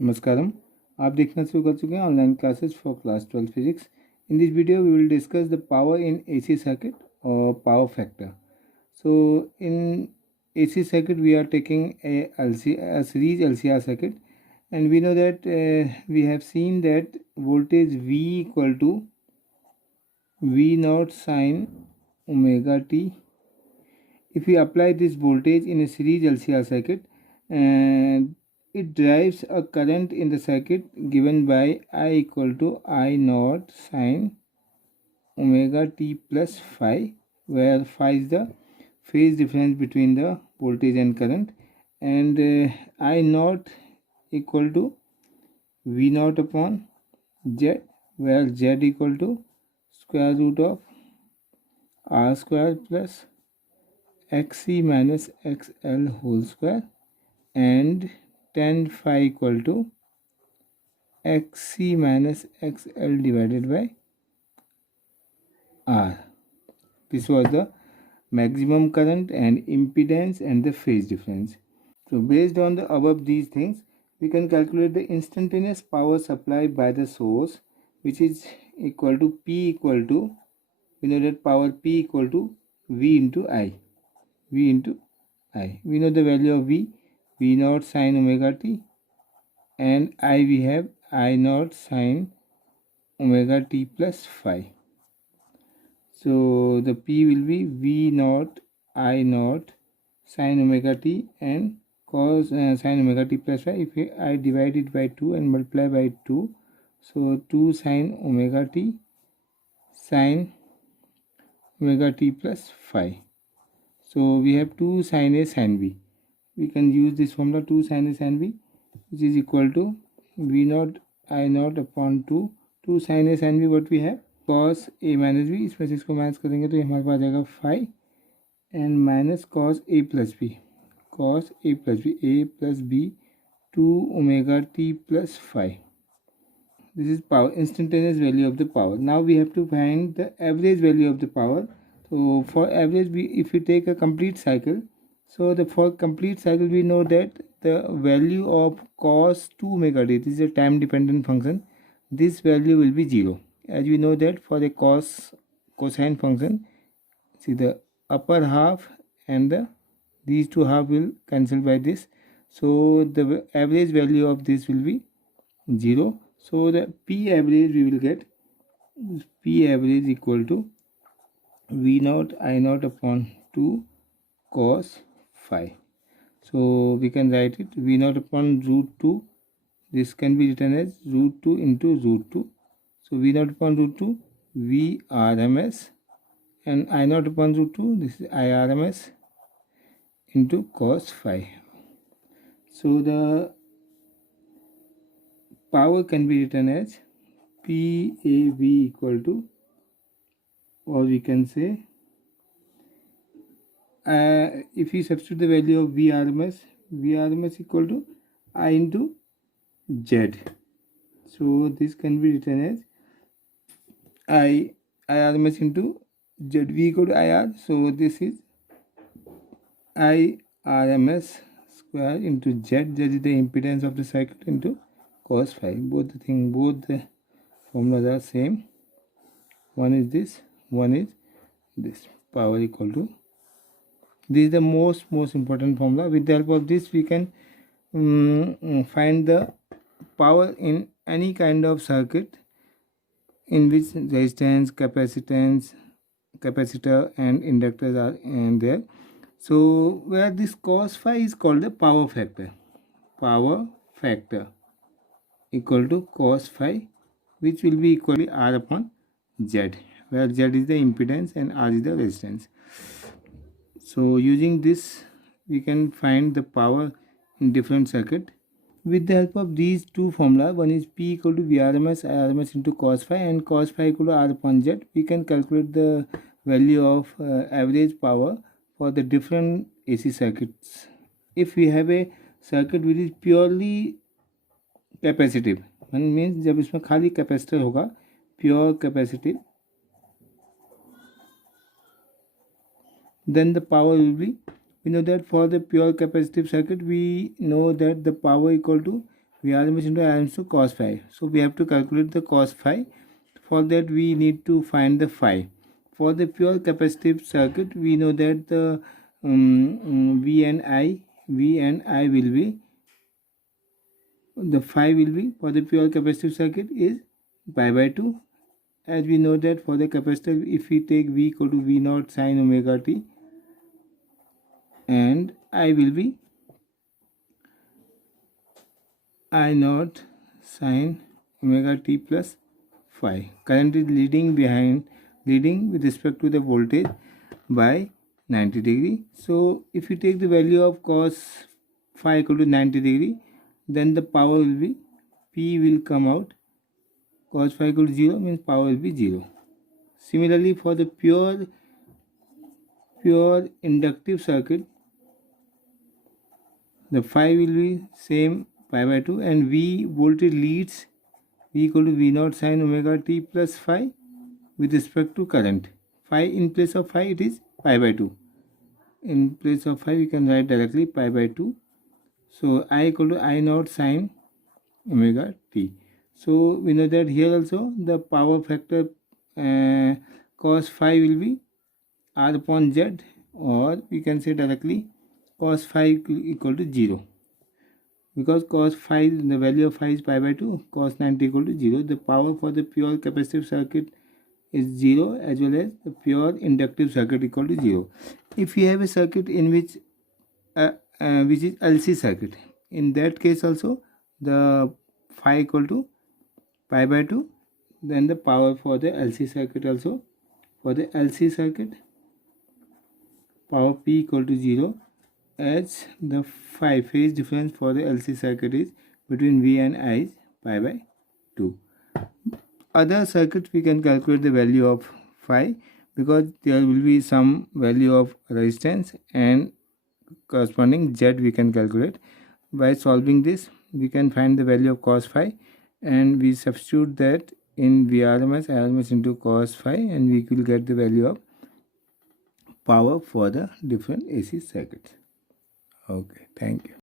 नमस्कारम, आप देखना शुरू कर चुके हैं online classes for class 12 physics. In this video, we will discuss the power in AC circuit or power factor. So, in AC circuit, we are taking a series LCR circuit, and we know that we have seen that voltage V equal to V naught sine omega t. If we apply this voltage in a series LCR circuit, and it drives a current in the circuit given by I equal to I naught sine omega t plus phi, where phi is the phase difference between the voltage and current, and I naught equal to V naught upon Z, where Z equal to square root of R square plus xc minus xl whole square, and tan phi equal to xc minus xl divided by R. This was the maximum current and impedance and the phase difference. So based on the above these things, we can calculate the instantaneous power supplied by the source, which is equal to P equal to, we know that power P equal to V into I. V into I. We know the value of V naught sine omega t, and I we have I naught sine omega t plus phi. So the P will be V naught I naught sine omega t and cos sine omega t plus phi. If I divide it by 2 and multiply by 2, so 2 sine omega t sine omega t plus phi. So we have 2 sine A sine B. We can use this formula 2 sine A sine B, which is equal to V naught I naught upon 2 sine A sine B. what we have cos A minus B, इसमें से इसको minus करेंगे तो हमारे पास आ जाएगा phi and minus cos A plus B, cos A plus B 2 omega t plus phi. This is power, instantaneous value of the power. Now we have to find the average value of the power. So for average, if we take a complete cycle, so for complete cycle we know that the value of cos 2 omega t, this is a time dependent function, this value will be 0. As we know that for a cosine function, see the upper half and these two half will cancel by this, so the average value of this will be 0. So the P average we will get P average equal to V naught I naught upon 2 cos phi. So we can write it V naught upon root 2. This can be written as root 2 into root 2. So V naught upon root 2 V RMS, and I naught upon root 2, this is I RMS into cos phi. So the power can be written as PAV equal to, or we can say, if we substitute the value of VRMS equal to I into Z. So this can be written as IRMS into ZV equal to IR. So this is IRMS square into Z. Z is the impedance of the circuit into cos phi. Both the formulas are same. One is this, one is this. Power equal to, this is the most important formula. With the help of this we can find the power in any kind of circuit in which resistance, capacitance, capacitor and inductors are there. So where this cos phi is called the power factor. Power factor equal to cos phi, which will be equally R upon Z, where Z is the impedance and R is the resistance. So using this we can find the power in different circuit. With the help of these two formula, one is P equal to VRMS IRMS into cos phi and cos phi equal to R upon Z, we can calculate the value of average power for the different AC circuits. If we have a circuit which is purely capacitive, means जब इसमें खाली capacitor होगा, pure capacitive, then the power will be, we know that for the pure capacitive circuit we know that the power equal to Vrms into Irms to cos phi. So we have to calculate the cos phi. For that we need to find the phi. For the pure capacitive circuit, we know that the V and I will be, the phi will be for the pure capacitive circuit is pi by 2. As we know that for the capacitor, if we take V equal to V naught sine omega t, and I will be I naught sine omega t plus phi. Current is leading with respect to the voltage by 90 degree. So if you take the value of cos phi equal to 90 degree, then the power will be, P will come out, cos phi equal to 0 means power will be 0. Similarly, for the pure inductive circuit, the phi will be same pi by 2, and V voltage leads, V equal to V naught sine omega t plus phi with respect to current. Phi in place of phi it is pi by 2. In place of phi we can write directly pi by 2. So I equal to I naught sine omega t. So we know that here also the power factor cos phi will be R upon Z, or we can say directly cos phi equal to 0. Because cos phi, the value of phi is pi by 2, cos 90 equal to 0. The power for the pure capacitive circuit is 0, as well as the pure inductive circuit equal to 0. If you have a circuit in which is LC circuit, in that case also the phi equal to pi by 2, then the power for the LC circuit also, for the LC circuit power P equal to 0, as the phi phase difference for the LC circuit is between V and I is pi by 2. Other circuits we can calculate the value of phi, because there will be some value of resistance and corresponding Z we can calculate. By solving this, we can find the value of cos phi, and we substitute that in Vrms into cos phi, and we will get the value of power for the different AC circuits. Okay, thank you.